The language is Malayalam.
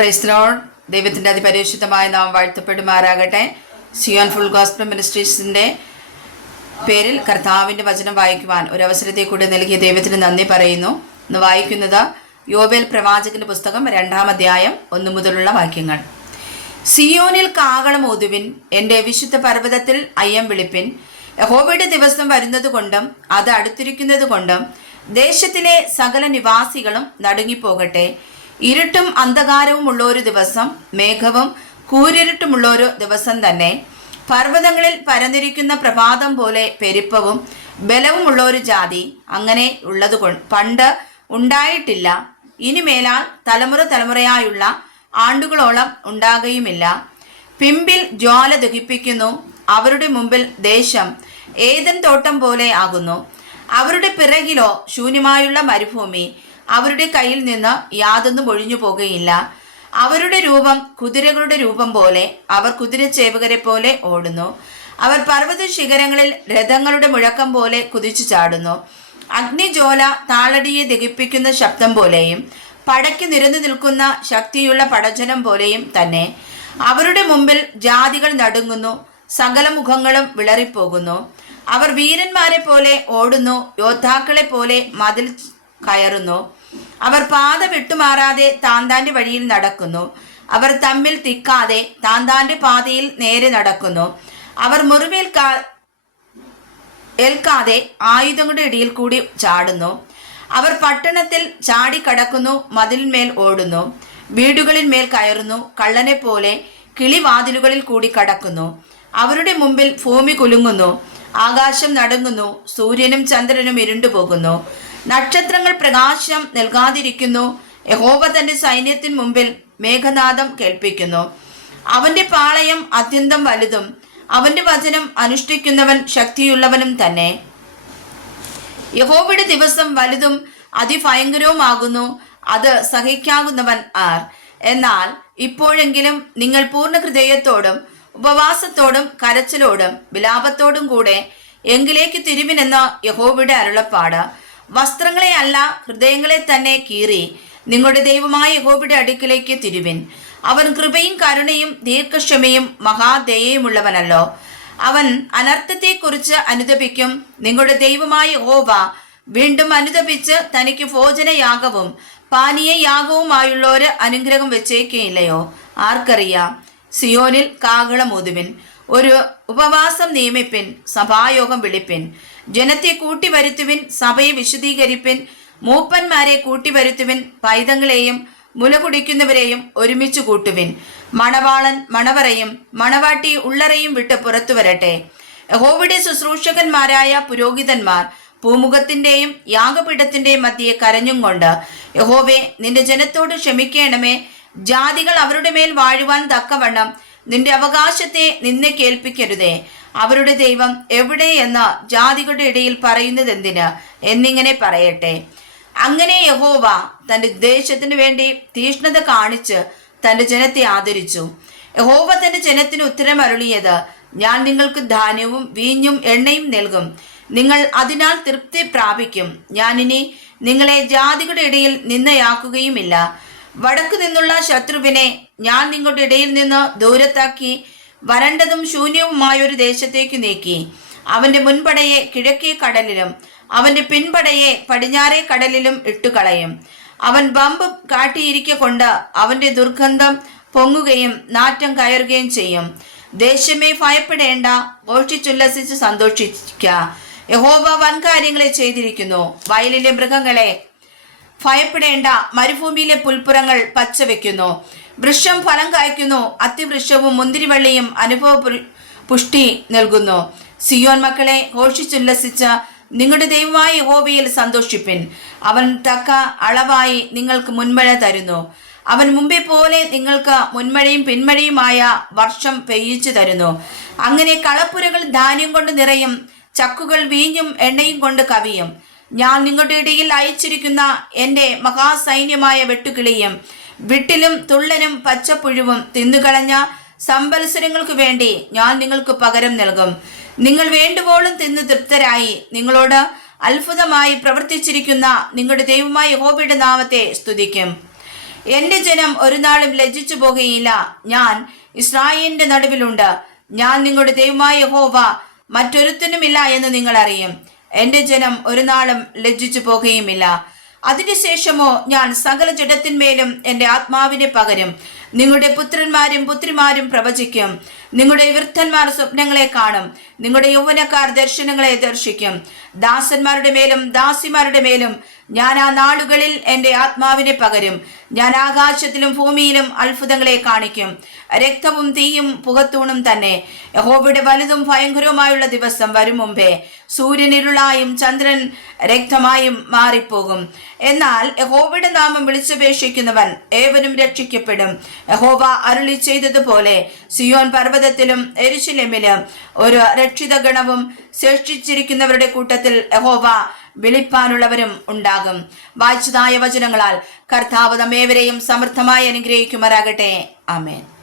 Praise the Lord. ദൈവത്തിൻ്റെ അതിപരിശുദ്ധമായ നാമം വാഴ്ത്തപ്പെടുമാറാകട്ടെ. സിയോൻ ഫുൾ ഗോസ്പൽ മിനിസ്ട്രീസിൻ്റെ പേരിൽ കർത്താവിൻ്റെ വചനം വായിക്കുവാൻ ഒരവസരത്തെ കൂടി നൽകിയ ദൈവത്തിന് നന്ദി പറയുന്നു. ഇന്ന് വായിക്കുന്നത് യോബേൽ പ്രവാചകന്റെ പുസ്തകം 2-ാം അധ്യായം 1 മുതലുള്ള വാക്യങ്ങൾ. സിയോനിൽ കാഹളം ഊതുവിൻ, എൻ്റെ വിശുദ്ധ പർവ്വതത്തിൽ അയ്യം വിളിപ്പിൻ. യഹോവയുടെ ദിവസം വരുന്നത് കൊണ്ടും അത് അടുത്തിരിക്കുന്നത് കൊണ്ടും ദേശത്തിലെ സകല നിവാസികളും നടുങ്ങിപ്പോകട്ടെ. ഇരുട്ടും അന്ധകാരവും ഉള്ളൊരു ദിവസം, മേഘവും കൂരിരുട്ടുമുള്ളൊരു ദിവസം തന്നെ. പർവ്വതങ്ങളിൽ പരന്നിരിക്കുന്ന പ്രഭാതം പോലെ പെരുപ്പവും ബലവും ഉള്ളൊരു ജാതി അങ്ങനെ ഉള്ളത് പണ്ട് ഉണ്ടായിട്ടില്ല, ഇനിമേലാൽ തലമുറ തലമുറയായുള്ള ആണ്ടുകളോളം ഉണ്ടാകുകയുമില്ല. പിമ്പിൽ ജ്വാല ദഹിപ്പിക്കുന്നു, അവരുടെ മുമ്പിൽ ദേശം ഏദൻ തോട്ടം പോലെ ആകുന്നു. അവരുടെ പിറകിലോ ശൂന്യമായുള്ള മരുഭൂമി, അവരുടെ കയ്യിൽ നിന്ന് യാതൊന്നും ഒഴിഞ്ഞു പോകുകയില്ല. അവരുടെ രൂപം കുതിരകളുടെ രൂപം പോലെ, അവർ കുതിരച്ചേവകരെ പോലെ ഓടുന്നു. അവർ പർവ്വത ശിഖരങ്ങളിൽ രഥങ്ങളുടെ മുഴക്കം പോലെ കുതിച്ചു ചാടുന്നു. അഗ്നിജ്വാല താളടിയെ ദഹിപ്പിക്കുന്ന ശബ്ദം പോലെയും പടയ്ക്ക് നിരന്നു നിൽക്കുന്ന ശക്തിയുള്ള പടജനം പോലെയും തന്നെ. അവരുടെ മുമ്പിൽ ജാതികൾ നടുങ്ങുന്നു, സകല മുഖങ്ങളും വിളറിപ്പോകുന്നു. അവർ വീരന്മാരെ പോലെ ഓടുന്നു, യോദ്ധാക്കളെ പോലെ മതിൽ കയറുന്നു. അവർ പാത വിട്ടുമാറാതെ താന്താന്റെ വഴിയിൽ നടക്കുന്നു. അവർ തമ്മിൽ തിക്കാതെ താന്താന്റെ പാതയിൽ നേരെ നടക്കുന്നു. അവർ ഏൽക്കാതെ ആയുധങ്ങളുടെ ഇടയിൽ കൂടി ചാടുന്നു. അവർ പട്ടണത്തിൽ ചാടിക്കടക്കുന്നു, മതിലിന്മേൽ ഓടുന്നു, വീടുകളിന്മേൽ കയറുന്നു. കള്ളനെ പോലെ കിളിവാതിലുകളിൽ കൂടി കടക്കുന്നു. അവരുടെ മുമ്പിൽ ഭൂമി കുലുങ്ങുന്നു, ആകാശം നടുങ്ങുന്നു, സൂര്യനും ചന്ദ്രനും ഇരുണ്ടുപോകുന്നു, നക്ഷത്രങ്ങൾ പ്രകാശം നൽകാതിരിക്കുന്നു. യഹോവ തന്റെ സൈന്യത്തിന് മുമ്പിൽ മേഘനാദം കേൾപ്പിക്കുന്നു. അവന്റെ പാളയം അത്യന്തം വലുതും അവന്റെ വചനം അനുഷ്ഠിക്കുന്നവൻ ശക്തിയുള്ളവനും തന്നെ. യഹോവയുടെ ദിവസം വലുതും അതിഭയങ്കരവുമാകുന്നു, അത് സഹിക്കാവുന്നവൻ ആർ? എന്നാൽ ഇപ്പോഴെങ്കിലും നിങ്ങൾ പൂർണ്ണ ഹൃദയത്തോടും ഉപവാസത്തോടും കരച്ചിലോടും വിലാപത്തോടും കൂടെ എങ്കിലേക്ക് തിരുവിനെന്ന് യഹോവയുടെ അരുളപ്പാട്. വസ്ത്രങ്ങളെ അല്ല, ഹൃദയങ്ങളെ തന്നെ കീറി നിങ്ങളുടെ ദൈവമായ യഹോവയുടെ അടുക്കിലേക്ക് തിരുവിൻ. അവൻ കൃപയും കരുണയും ദീർഘക്ഷമയും മഹാദയയുമുള്ളവനല്ലോ. അവൻ അനർത്ഥത്തെക്കുറിച്ച് അനുതപിക്കും. നിങ്ങളുടെ ദൈവമായ യഹോവ വീണ്ടും അനുതപിച്ച് തനിക്ക് ഭോജനയാഗവും പാനീയയാഗവുമായുള്ളൊരു അനുഗ്രഹം വെച്ചേക്കില്ലയോ? ആർക്കറിയാം? സിയോനിൽ കാഹളം ഊതുവിൻ, ഒരു ഉപവാസം നിയമിപ്പിൻ, സഭായോഗം വിളിപ്പിൻ, ജനത്തെ കൂട്ടിവരുത്തുവിൻ, സഭയെ വിശദീകരിപ്പിൻ, മൂപ്പന്മാരെ കൂട്ടിവരുത്തുവിൻ, പൈതങ്ങളെയും മുലകുടിക്കുന്നവരെയും ഒരുമിച്ച് കൂട്ടുവിൻ. മണവാളൻ മണവറയും മണവാട്ടി ഉള്ളറയും വിട്ട് പുറത്തു വരട്ടെ. യഹോവയുടെ ശുശ്രൂഷകന്മാരായ പുരോഹിതന്മാർ പൂമുഖത്തിന്റെയും യാഗപീഠത്തിന്റെയും മധ്യേ കരഞ്ഞും കൊണ്ട്, യഹോവേ, നിന്റെ ജനത്തോട് ക്ഷമിക്കണമേ. ജാതികൾ അവരുടെ മേൽ വാഴുവാൻ തക്കവണ്ണം നിന്റെ അവകാശത്തെ നിന്നെ കേൾപ്പിക്കരുതേ. അവരുടെ ദൈവം എവിടെയെന്ന് ജാതികളുടെ ഇടയിൽ പറയുന്നതെന്തിന് എന്നിങ്ങനെ പറയട്ടെ. അങ്ങനെ യഹോവ തന്റെ ദേശത്തിനു വേണ്ടി തീഷ്ണത കാണിച്ച് തന്റെ ജനത്തെ ആദരിച്ചു. യഹോവ തന്റെ ജനത്തിന് ഉത്തരം അരുളിയത്, ഞാൻ നിങ്ങൾക്ക് ധാന്യവും വീഞ്ഞും എണ്ണയും നൽകും, നിങ്ങൾ അതിനാൽ തൃപ്തി പ്രാപിക്കും. ഞാനിനി നിങ്ങളെ ജാതികളുടെ ഇടയിൽ നിന്നയാക്കുകയുമില്ല. വടക്കു നിന്നുള്ള ശത്രുവിനെ ഞാൻ നിങ്ങളുടെ ഇടയിൽ നിന്ന് ദൂരത്താക്കി വരണ്ടതും ശൂന്യവുമായൊരു ദേശത്തേക്ക് നീക്കി. അവന്റെ മുൻപടയെ കിഴക്കേ കടലിലും അവന്റെ പിൻപടയെ പടിഞ്ഞാറേ കടലിലും ഇട്ടുകളയും. അവൻ ബമ്പ് കാട്ടിയിരിക്ക കൊണ്ട് അവന്റെ ദുർഗന്ധം പൊങ്ങുകയും നാറ്റം കയറുകയും ചെയ്യും. ദേശമേ ഭയപ്പെടേണ്ട, ഘോഷിച്ചുല്ലസിച്ച് സന്തോഷിക്ക. യഹോവ വൻകാര്യങ്ങളെ ചെയ്തിരിക്കുന്നു. വയലിലെ മൃഗങ്ങളെ ഭയപ്പെടേണ്ട, മരുഭൂമിയിലെ പുൽപ്പുറങ്ങൾ പച്ചവെക്കുന്നു. വൃക്ഷം ഫലം കായ്ക്കുന്നു, അത്തിവൃക്ഷവും മുന്തിരിവള്ളിയും അനുഭവ പുഷ്ടി നൽകുന്നു. സിയോൻ മക്കളെ, ഘോഷിച്ചുല്ലസിച്ച് നിങ്ങളുടെ ദൈവമായ യഹോവയിൽ സന്തോഷിപ്പിൻ. അവൻ തക്ക അളവായി നിങ്ങൾക്ക് മുൻമഴ തരുന്നു. അവൻ മുമ്പേ പോലെ നിങ്ങൾക്ക് മുൻമഴയും പിന്മഴയുമായ വർഷം പെയ്യിച്ചു തരുന്നു. അങ്ങനെ കളപ്പുരകൾ ധാന്യം കൊണ്ട് നിറയും, ചക്കുകൾ വീഞ്ഞും എണ്ണയും കൊണ്ട് കവിയും. ഞാൻ നിങ്ങളുടെ ഇടയിൽ അയച്ചിരിക്കുന്ന എൻ്റെ മഹാസൈന്യമായ വെട്ടുകിളിയും വിട്ടിലും തുള്ളനും പച്ചപ്പുഴുവും തിന്നുകളഞ്ഞ സംവത്സരങ്ങൾക്ക് വേണ്ടി ഞാൻ നിങ്ങൾക്ക് പകരം നൽകും. നിങ്ങൾ വേണ്ടുവോളം തിന്ന് തൃപ്തരായി നിങ്ങളോട് അത്ഭുതമായി പ്രവർത്തിച്ചിരിക്കുന്ന നിങ്ങളുടെ ദൈവമായ യഹോവയുടെ നാമത്തെ സ്തുതിക്കും. എന്റെ ജനം ഒരു നാളും ലജ്ജിച്ചു പോകുകയില്ല. ഞാൻ ഇസ്രായേലിന്റെ നടുവിലുണ്ട്. ഞാൻ നിങ്ങളുടെ ദൈവമായ യഹോവ, മറ്റൊരുത്തനുമില്ല എന്ന് നിങ്ങൾ അറിയും. എന്റെ ജനം ഒരു നാളും ലജ്ജിച്ചു പോകുകയുമില്ല. അതിനുശേഷമോ ഞാൻ സകല ജഡത്തിന്മേലും എൻ്റെ ആത്മാവിനെ പകരും. നിങ്ങളുടെ പുത്രന്മാരും പുത്രിമാരും പ്രവചിക്കും. നിങ്ങളുടെ വൃദ്ധന്മാർ സ്വപ്നങ്ങളെ കാണും. നിങ്ങളുടെ യൗവനക്കാർ ദർശനങ്ങളെ ദർശിക്കും. ദാസന്മാരുടെ മേലും ദാസിമാരുടെ മേലും ഞാൻ ആ നാളുകളിൽ എൻ്റെ ആത്മാവിനെ പകരും. ഞാൻ ആകാശത്തിലും ഭൂമിയിലും അത്ഭുതങ്ങളെ കാണിക്കും. രക്തവും തീയും പുകത്തൂണും തന്നെ. യഹോവയുടെ വലുതും ഭയങ്കരവുമായുള്ള ദിവസം വരും മുമ്പേ സൂര്യൻ ഇരുളായും ചന്ദ്രൻ രക്തമായും മാറിപ്പോകും. എന്നാൽ യഹോവയുടെ നാമം വിളിച്ചപേക്ഷിക്കുന്നവൻ ഏവനും രക്ഷിക്കപ്പെടും. യഹോവ അരുളി ചെയ്തതുപോലെ സിയോൻ പർവ്വതത്തിലും യെരൂശലേമിലും ഒരു രക്ഷിത ഗണവും ശേഷിച്ചിരിക്കുന്നവരുടെ കൂട്ടത്തിൽ യഹോവ വിളിപ്പാനുള്ളവരും ഉണ്ടാകും. വായിച്ചതായ വചനങ്ങളാൽ കർത്താവ് നമ്മേവരെയും സമൃദ്ധമായി അനുഗ്രഹിക്കുമാറാകട്ടെ. ആമേൻ.